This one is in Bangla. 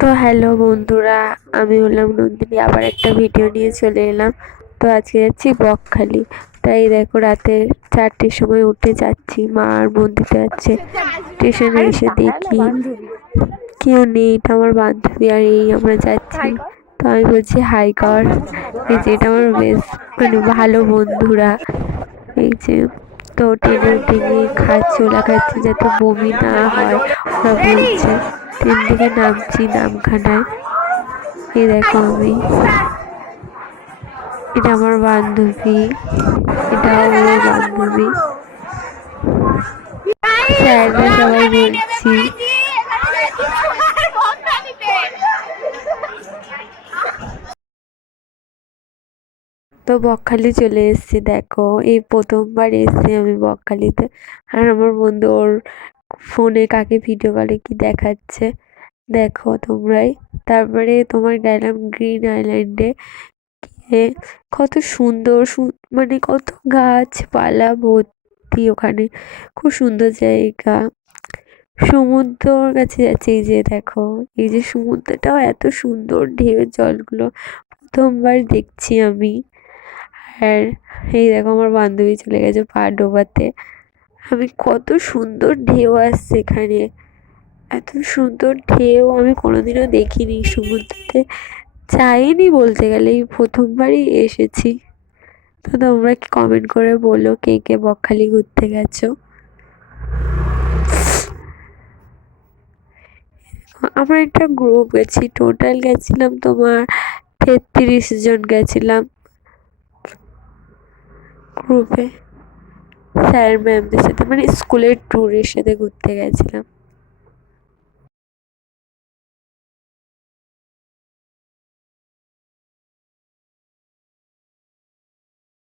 তো হ্যালো বন্ধুরা, আমি হলাম নন্দিনী। আবার একটা ভিডিও নিয়ে চলে এলাম। তো আজকে যাচ্ছি বকখালি। তাই দেখো, রাতে 4টের সময় উঠে যাচ্ছি, মা আর মন্দিরে যাচ্ছে। স্টেশনে এসে দেখি কেউ নেই, এটা আমার বান্ধবী আর এই আমরা যাচ্ছি। তো আমি বলছি হাই কর। এই যে এটা আমার বেশ ভালো বন্ধুরা। এই যে, তো ট্রেনে উঠে গিয়ে খাচ্ছি, ওলা খাচ্ছি যাতে বমি না হয়, ওরা বলছে। ট্রেন থেকে নামছি নামখানায়। এই দেখো আমি, এটা আমার বান্ধবী, এটাও আমার বান্ধবী। স্যাররা সবাই বলছি। তো বকখালি চলে এসেছি, দেখো এই প্রথমবার এসেছি আমি বকখালিতে। আর আমার বন্ধু ওর ফোনে কাকে ভিডিও কলে কি দেখাচ্ছে, দেখো তোমরাই। তারপরে তোমার গেলাম গ্রিন আইল্যান্ডে। গিয়ে কত সুন্দর মানে কত গাছপালা ভর্তি ওখানে, খুব সুন্দর জায়গা। সমুদ্রর কাছে যাচ্ছে, এই যে দেখো, এই যে সমুদ্রটাও এত সুন্দর, ঢেউয়ের জলগুলো প্রথমবার দেখছি আমি। আর এই দেখো আমার বান্ধবী চলে গেছে পা ডোবাতে। আমি কত সুন্দর ঢেউ আসছে এখানে, এত সুন্দর ঢেউ আমি কোনোদিনও দেখিনি সমুদ্রতে। যাইনি বলতে গেলে, এই প্রথমবারই এসেছি। তো তোমরা কি কমেন্ট করে বলো কে কে বকখালি ঘুরতে গেছো। আমরা একটা গ্রুপ গেছি, টোটাল গেছিলাম তোমার 33 জন গেছিলাম গ্রুপে, স্যার ম্যামদের সাথে, মানে স্কুলের ট্যুরের সাথে ঘুরতে গেছিলাম।